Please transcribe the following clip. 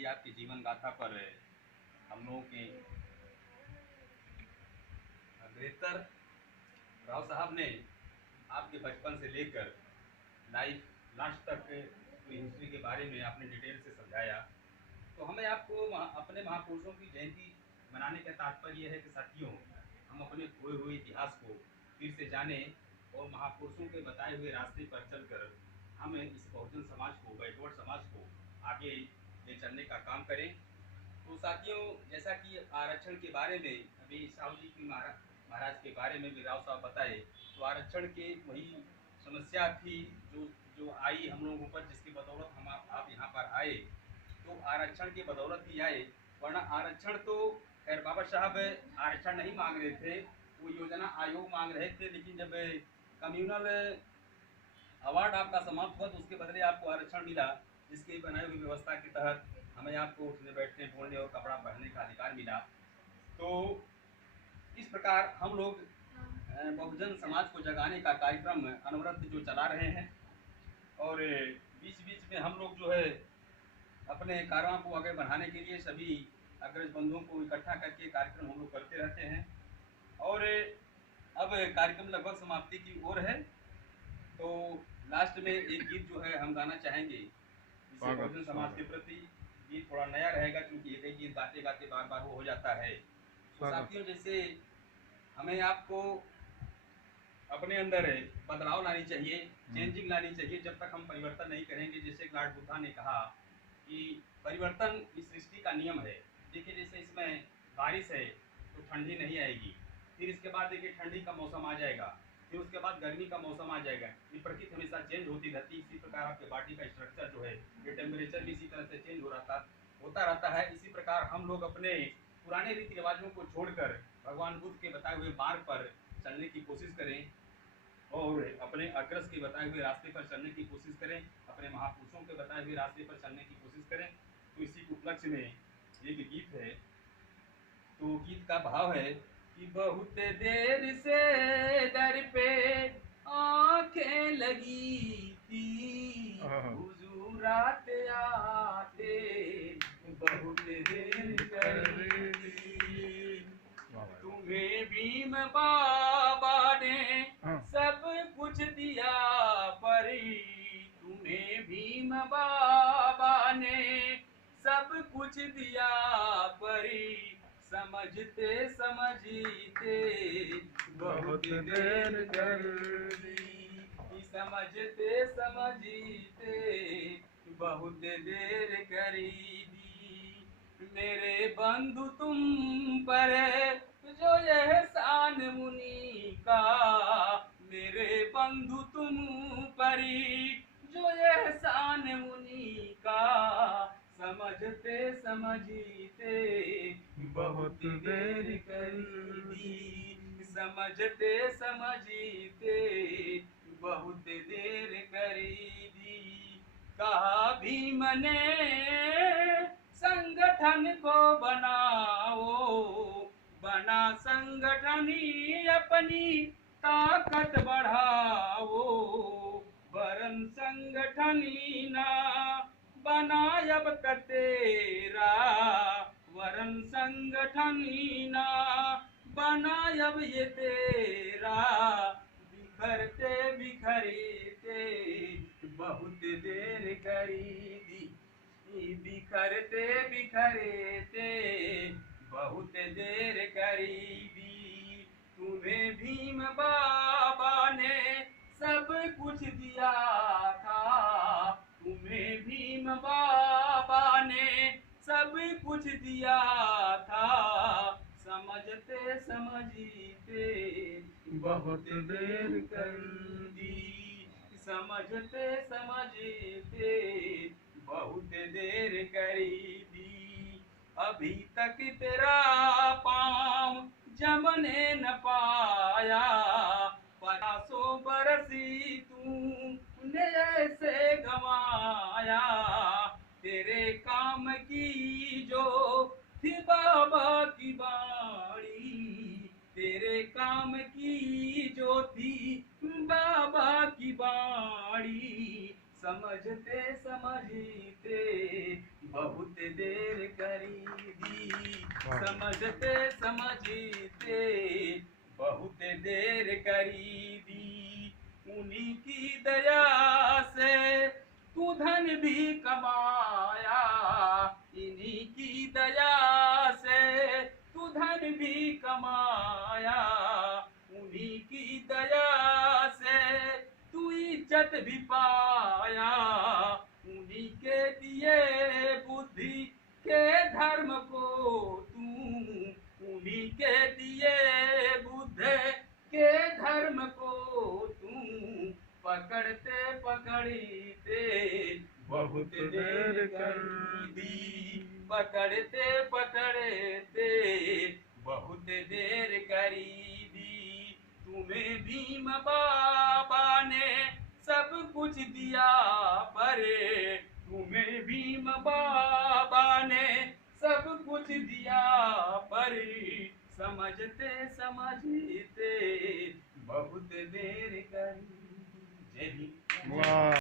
अभी आपकी जीवन गाथा पर हम लोगों के बेहतर राव साहब ने आपके बचपन से लेकर लाइफ लास्ट तक पूरी हिस्ट्री के बारे में आपने डिटेल से समझाया। तो हमें आपको अपने महापुरुषों की जयंती मनाने का तात्पर्य है कि साथियों, हम अपने खोए हुए इतिहास को फिर से जानें और महापुरुषों के बताए हुए रास्ते पर चलकर हम इस बहुजन समाज को, बैकवर्ड समाज को आगे ले चलने का काम करें। तो साथियों, जैसा कि आरक्षण के बारे में अभी साहू जी की महाराज के बारे में भी राव साहब बताए, तो आरक्षण के वही समस्या थी जो जो आई हम लोगों पर, जिसकी बदौलत हम आप यहाँ पर आए। तो आरक्षण की बदौलत ही आए, वरना आरक्षण तो खैर बाबा साहब आरक्षण नहीं मांग रहे थे, वो योजना आयोग मांग रहे थे। लेकिन जब कम्युनल अवार्ड आपका समाप्त हुआ तो उसके बदले आपको आरक्षण मिला, जिसकी बनाई हुई व्यवस्था के तहत हमें आपको उठने बैठने बोलने और कपड़ा पहनने का अधिकार मिला। तो इस प्रकार हम लोग बहुजन समाज को जगाने का कार्यक्रम अनवरत जो चला रहे हैं, और बीच बीच में हम लोग जो है अपने कारवां को आगे बढ़ाने के लिए सभी अग्रज बंधुओं को इकट्ठा करके कार्यक्रम हम लोग करते रहते हैं। और अब कार्यक्रम लगभग समाप्ति की ओर है, तो लास्ट में एक गीत जो है हम गाना चाहेंगे जिससे बहुजन समाज के प्रति। गीत थोड़ा नया रहेगा क्योंकि एक ही गीत गाते गाते बार बार वो हो जाता है। तो साथियों, जैसे हमें आपको अपने अंदर बदलाव लानी चाहिए, चेंजिंग लानी चाहिए। जब तक हम परिवर्तन नहीं करेंगे, जैसे लॉर्ड बुद्धा ने कहा कि परिवर्तन इस सृष्टि का नियम है। देखिए, जैसे इसमें बारिश है तो ठंडी नहीं आएगी, फिर इसके बाद देखिए ठंडी का मौसम आ जाएगा, फिर उसके बाद गर्मी का मौसम आ जाएगा। ये प्रकृति हमेशा चेंज होती रहती है। इसी प्रकार आपके बॉडी का स्ट्रक्चर जो है, ये टेम्परेचर भी इसी तरह से चेंज होता रहता है। इसी प्रकार हम लोग अपने पुराने रीति रिवाजों को छोड़कर भगवान बुद्ध के बताए हुए मार्ग पर चलने की कोशिश करें और अपने अग्रज के बताए हुए रास्ते पर चलने की कोशिश करें, अपने महापुरुषों के बताए हुए रास्ते पर चलने की कोशिश करें। तो इसी उपलक्ष्य में एक गीत है, तो गीत का भाव है कि बहुत देर से दर पे आंखें लगी थी, हुजूर आते आते बहुत देर करी, तुम्हें भीम बाबा ने सब कुछ दिया परी, तुम्हें भीम बाबा ने सब कुछ दिया परी, समझते समझते बहुत देर कर दी, समझते समझते बहुत देर करी दी। मेरे बंधु तुम पर जो एहसान मुनि का, मेरे बंधु तुम परी जो एहसान मुनि का, समझते समझते बहुत देर कर दी, समझते समझते बहुत देर करी दी। कहा भीम ने संगठन को बनाओ, बना संगठन ही अपनी ताकत बढ़ाओ, वरन संगठन ही ना बना अब तक तेरा, वरन संगठन ही ना बना अब ये तेरा, बिखरते बिखरते बहुत देर करी दी, बिखरते बिखरते बहुत देर करी दी। तुम्हें भीम बाबा ने सब कुछ दिया था, तुम्हें भीम बाबा ने सब कुछ दिया था, समझते समझते बहुत देर कर दी, समझते समझते बहुत देर करी दी। अभी तक तेरा पाँव जमने न पाया, 500 बरसी तूने ऐसे गवाया, तेरे काम की जो थी बाबा की बाणी, तेरे काम की जो थी बाबा की बाणी, समझते समझते बहुत देर करी दी, वाह। समझते समझते बहुत देर करी दी। उन्हीं की दया से तू धन भी कमाया, इन्हीं की दया से तू धन भी कमाया, उन्हीं की दया से तू इज्जत भी पाया। उन्हीं के दिए बुद्धि के धर्म को तू, उन्हीं के दिए बुद्धि के धर्म को तू पकड़ते पकड़ते बहुत देर कर दी, पकड़ते पकड़ते बहुत देर करी दी। तुम्हें भीम बाबा ने सब कुछ दिया परे, तुम्हें भीम बाबा ने सब कुछ दिया परे, समझते समझते बहुत देर करी। जय हिंद। वाह।